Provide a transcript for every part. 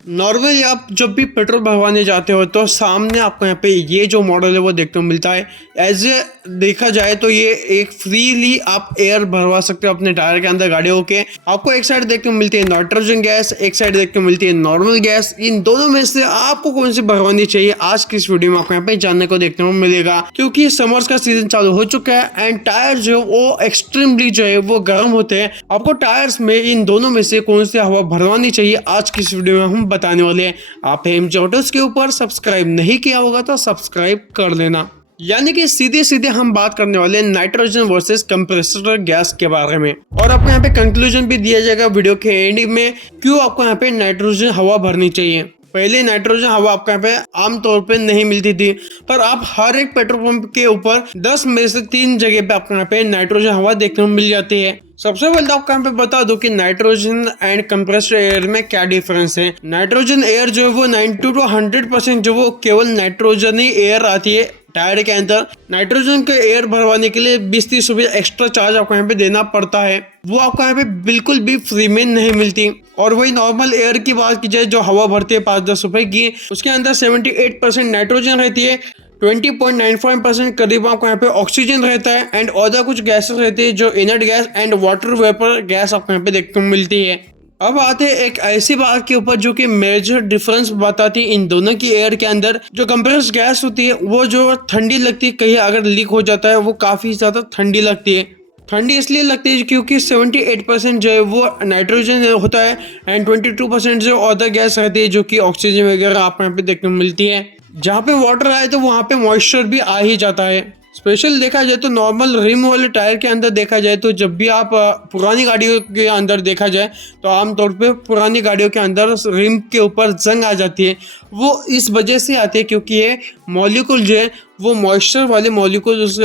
Normally आप जब भी पेट्रोल भरवाने जाते हो तो सामने आपको यहाँ पे ये जो मॉडल है वो देखने को मिलता है। एज ए देखा जाए तो ये एक फ्रीली आप एयर भरवा सकते हो अपने टायर के अंदर गाड़ियों के। आपको एक साइड देखने को मिलती है नाइट्रोजन गैस, एक साइड देखने को मिलती है नॉर्मल गैस। इन दोनों में से आपको कौन सी भरवानी चाहिए आज की इस वीडियो में आपको यहाँ पे जानने को देखने को मिलेगा, क्योंकि समर्स का सीजन चालू हो चुका है एंड टायर जो वो एक्सट्रीमली जो है वो गर्म होते हैं। आपको टायर्स में इन दोनों में से कौन सी हवा भरवानी चाहिए आज की इस वीडियो में हम बताने वाले हैं। आप एमजे ऑटोस के ऊपर सब्सक्राइब नहीं किया होगा तो सब्सक्राइब कर लेना। यानी कि सीधे सीधे हम बात करने वाले हैं नाइट्रोजन वर्सेस कंप्रेसर गैस के बारे में, और आपको यहाँ पे कंक्लूजन भी दिया जाएगा वीडियो के एंड में क्यों आपको यहाँ पे नाइट्रोजन हवा भरनी चाहिए। पहले नाइट्रोजन हवा आपको यहाँ पे आमतौर पे नहीं मिलती थी, पर आप हर एक पेट्रोल पंप के ऊपर 10 में से 3 जगह पे आपको यहाँ पे नाइट्रोजन हवा देखने को मिल जाती है। सबसे पहले आपको यहाँ पे बता दूं कि नाइट्रोजन एंड कंप्रेस्ड एयर में क्या डिफरेंस है। नाइट्रोजन एयर जो है वो 90 to 100% जो वो केवल नाइट्रोजन ही एयर आती है टायर के अंदर। नाइट्रोजन के एयर भरवाने के लिए 20-30 रुपए एक्स्ट्रा चार्ज आपको यहाँ पे देना पड़ता है, वो आपको यहाँ पे बिल्कुल भी फ्री में नहीं मिलती। और वही नॉर्मल एयर की बात की जाए जो हवा भरती है 5-10 रुपए की, उसके अंदर 78% नाइट्रोजन रहती है, 20.95% करीब आपको यहाँ पे ऑक्सीजन रहता है एंड और कुछ गैसेस रहती है जो inert gas and water vapour gas आपको यहाँ पे देखने को मिलती है। अब आते हैं एक ऐसी बात के ऊपर जो कि मेजर डिफरेंस बताती है इन दोनों की एयर के अंदर। जो कंप्रेस्ड गैस होती है वो जो ठंडी लगती है, कहीं अगर लीक हो जाता है वो काफी ज्यादा ठंडी लगती है। ठंडी इसलिए लगती है क्योंकि 78% जो है वो नाइट्रोजन होता है एंड 22% जो अदर गैस रहती है जो कि ऑक्सीजन वगैरह आपको यहाँ पे देखने को मिलती है। जहाँ पे वाटर आए तो वहाँ पे मॉइस्चर भी आ ही जाता है। स्पेशल देखा जाए तो नॉर्मल रिम वाले टायर के अंदर देखा जाए तो जब भी आप पुरानी गाड़ियों के अंदर देखा जाए तो आमतौर पे पुरानी गाड़ियों के अंदर रिम के ऊपर जंग आ जाती है। वो इस वजह से आती है क्योंकि ये मॉलिक्यूल जो है वो मॉइस्चर वाले मॉलिक्यूल उस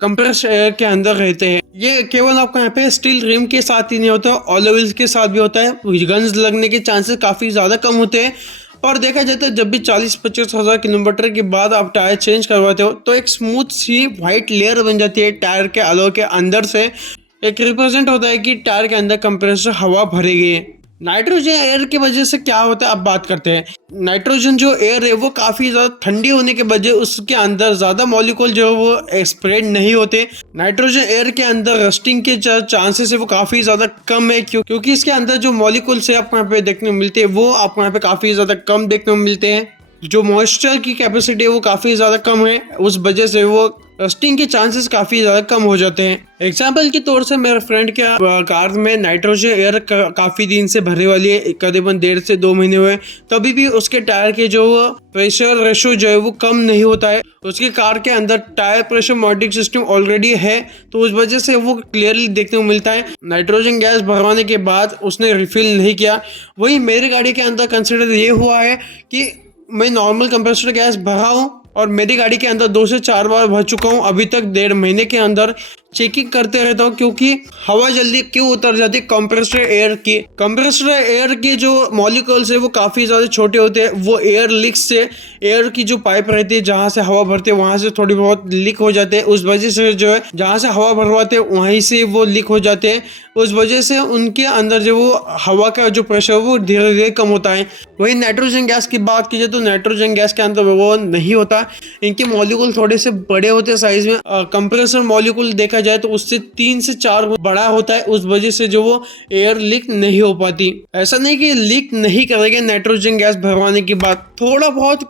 कंप्रेस एयर के अंदर रहते हैं। ये केवल आपको यहाँ पे स्टील रिम के साथ ही नहीं होता, ऑलिव व्हील्स के साथ भी होता है। गन्स लगने के चांसेस काफ़ी ज़्यादा कम होते हैं। और देखा जाता है जब भी 40-50 हज़ार किलोमीटर के बाद आप टायर चेंज करवाते हो तो एक स्मूथ सी व्हाइट लेयर बन जाती है टायर के अलॉय के अंदर से। एक रिप्रेजेंट होता है कि टायर के अंदर कंप्रेसर हवा भरी गई है। नाइट्रोजन एयर की वजह से क्या होता है अब बात करते हैं। नाइट्रोजन जो एयर है वो काफ़ी ज़्यादा ठंडी होने के वजह उसके अंदर ज़्यादा मॉलिक्यूल जो है वो स्प्रेड नहीं होते। नाइट्रोजन एयर के अंदर रस्टिंग के चांसेस है वो काफ़ी ज़्यादा कम है क्योंकि इसके अंदर जो मॉलिक्यूल्स है आपको यहाँ पे देखने को मिलते हैं वो आपको यहाँ पे काफ़ी ज़्यादा कम देखने को मिलते हैं। जो मॉइस्चर की कैपेसिटी है वो काफ़ी ज़्यादा कम है, उस वजह से वो रस्टिंग के चांसेस काफ़ी ज़्यादा कम हो जाते हैं। एग्जाम्पल के तौर से मेरे फ्रेंड के कार में नाइट्रोजन एयर काफ़ी दिन से भरने वाली है, करीबन 1.5 से 2 महीने हुए, तभी भी उसके टायर के जो प्रेशर रेशो जो है वो कम नहीं होता है। उसकी कार के अंदर tyre pressure monitoring system already है, तो उस वजह से वो क्लियरली देखने को मिलता है। नाइट्रोजन गैस भरवाने के बाद उसने रिफिल नहीं किया। वही मेरी गाड़ी के अंदर कंसिडर ये हुआ है कि मैं नॉर्मल कंप्रेसर गैस भरा हूँ और मेरी गाड़ी के अंदर 2 से 4 बार भर चुका हूँ। अभी तक 1.5 महीने के अंदर चेकिंग करते रहता हूँ क्योंकि हवा जल्दी क्यों उतर जाती है कंप्रेसर एयर की। कंप्रेसर एयर के जो मॉलिक्यूल्स है वो काफ़ी ज़्यादा छोटे होते हैं। वो एयर लीक से एयर की जो पाइप रहती है जहाँ से हवा भरती है वहाँ से थोड़ी बहुत लीक हो जाते हैं। उस वजह से जो है जहाँ से हवा भरवाते हैं वहीं से वो लीक हो जाते हैं। उस वजह से उनके अंदर जो वो हवा का जो प्रेशर वो धीरे धीरे कम होता है। वही नाइट्रोजन गैस की बात की जाए तो नाइट्रोजन गैस के अंदर वो नहीं होता। इनके मॉलिक्यूल थोड़े से बड़े होते हैं साइज में। कंप्रेसर मॉलिक्यूल देखा जाए तो उससे 3 से 4 बड़ा होता है, उस वजह से जो वो एयर लीक नहीं हो पाती। ऐसा नहीं कि लीक नहीं करेगा नाइट्रोजन गैस भरवाने के बाद, थोड़ा बहुत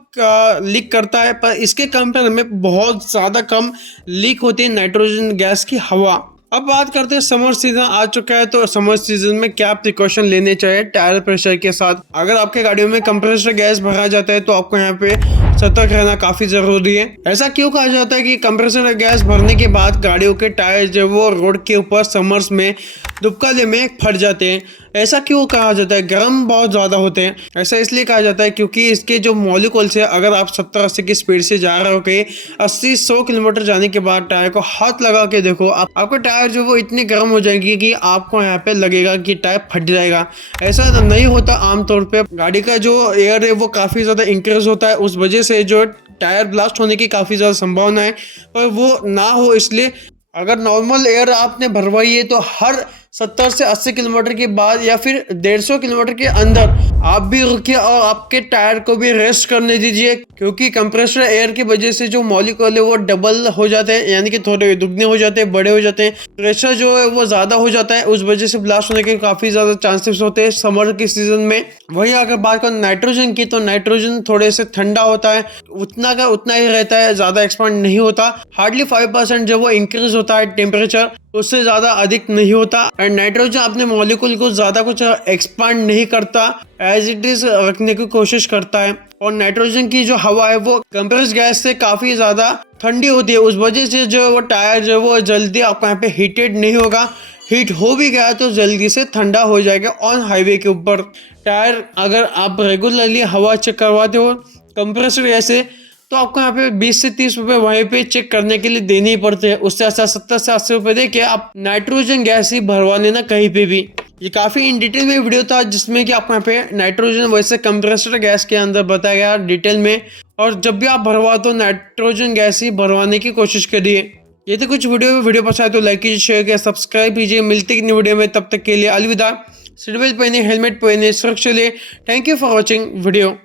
लीक करता है, पर इसके कंपेयर में बहुत ज़्यादा कम लीक होती है नाइट्रोजन गैस की हवा। अब बात करते हैं समर सीजन आ चुका है तो समर सीजन में क्या प्रिकॉशन लेने चाहिए टायर प्रेशर के साथ। अगर आपके गाड़ियों में कंप्रेसर गैस भरा जाता है तो आपको यहाँ पे सतर्क रहना काफी जरूरी है। ऐसा क्यों कहा जाता है कि कंप्रेसर गैस भरने के बाद गाड़ियों के टायर जो वो रोड के ऊपर समर्स में दुबकाले में फट जाते हैं। ऐसा क्यों कहा जाता है? गर्म बहुत ज़्यादा होते हैं। ऐसा इसलिए कहा जाता है क्योंकि इसके जो मॉलिक्यूल्स है, अगर आप 70-80 की स्पीड से जा रहे हो कि 80-100 किलोमीटर जाने के बाद टायर को हाथ लगा के देखो, आपको टायर जो वो इतनी गर्म हो जाएगी कि आपको यहाँ पे लगेगा कि टायर फट जाएगा। ऐसा नहीं होता। आमतौर पे गाड़ी का जो एयर है वो काफ़ी ज़्यादा इंक्रीज होता है, उस वजह से जो टायर ब्लास्ट होने की काफ़ी ज़्यादा संभावना है, पर वो ना हो। इसलिए अगर नॉर्मल एयर आपने भरवाई है तो हर 70 से 80 किलोमीटर के बाद या फिर 150 किलोमीटर के अंदर आप भी रुकिए और आपके टायर को भी रेस्ट करने दीजिए, क्योंकि कंप्रेसर एयर की वजह से जो मॉलिक्यूल है वो डबल हो जाते हैं, यानी कि थोड़े दुगने हो जाते हैं, बड़े हो जाते हैं। प्रेशर जो है वो ज़्यादा हो जाता है, उस वजह से ब्लास्ट होने के काफ़ी ज़्यादा चांसेस होते हैं समर के सीजन में। वही अगर बात करें नाइट्रोजन की, तो नाइट्रोजन थोड़े से ठंडा होता है, उतना का उतना ही रहता है, ज़्यादा एक्सपांड नहीं होता। हार्डली 5% जब वो इंक्रीज होता है टेम्परेचर, उससे ज़्यादा अधिक नहीं होता। एंड नाइट्रोजन अपने मॉलिक्यूल को ज़्यादा कुछ एक्सपांड नहीं करता, एज इट इज रखने की कोशिश करता है। और नाइट्रोजन की जो हवा है वो कंप्रेस गैस से काफ़ी ज़्यादा ठंडी होती है, उस वजह से जो वो टायर जो वो जल्दी आपको यहाँ पे हीटेड नहीं होगा। हीट हो भी गया तो जल्दी से ठंडा हो जाएगा ऑन हाईवे के ऊपर। टायर अगर आप रेगुलरली हवा चेक करवाते हो कंप्रेसर गैस से, तो आपको यहाँ पे 20 से 30 रुपए वहीं पे चेक करने के लिए देने ही पड़ते हैं। उससे अच्छा 70 से 80 रुपए दे के आप नाइट्रोजन गैस ही भरवा लेना कहीं पे भी। ये काफ़ी इन डिटेल में वीडियो था, जिसमें कि आपको यहाँ पे नाइट्रोजन वैसे कंप्रेसर गैस के अंदर बताया गया डिटेल में। और जब भी आप भरवा तो नाइट्रोजन गैस ही भरवाने की कोशिश करिए। ये तो कुछ वीडियो पसंद आए तो लाइक कीजिए, शेयर कीजिए, सब्सक्राइब कीजिए। मिलते कि वीडियो में, तब तक के लिए अलविदा। सीट बेल्ट पहने, हेलमेट पहने, सुरक्षा लिए। Thank you for watching video.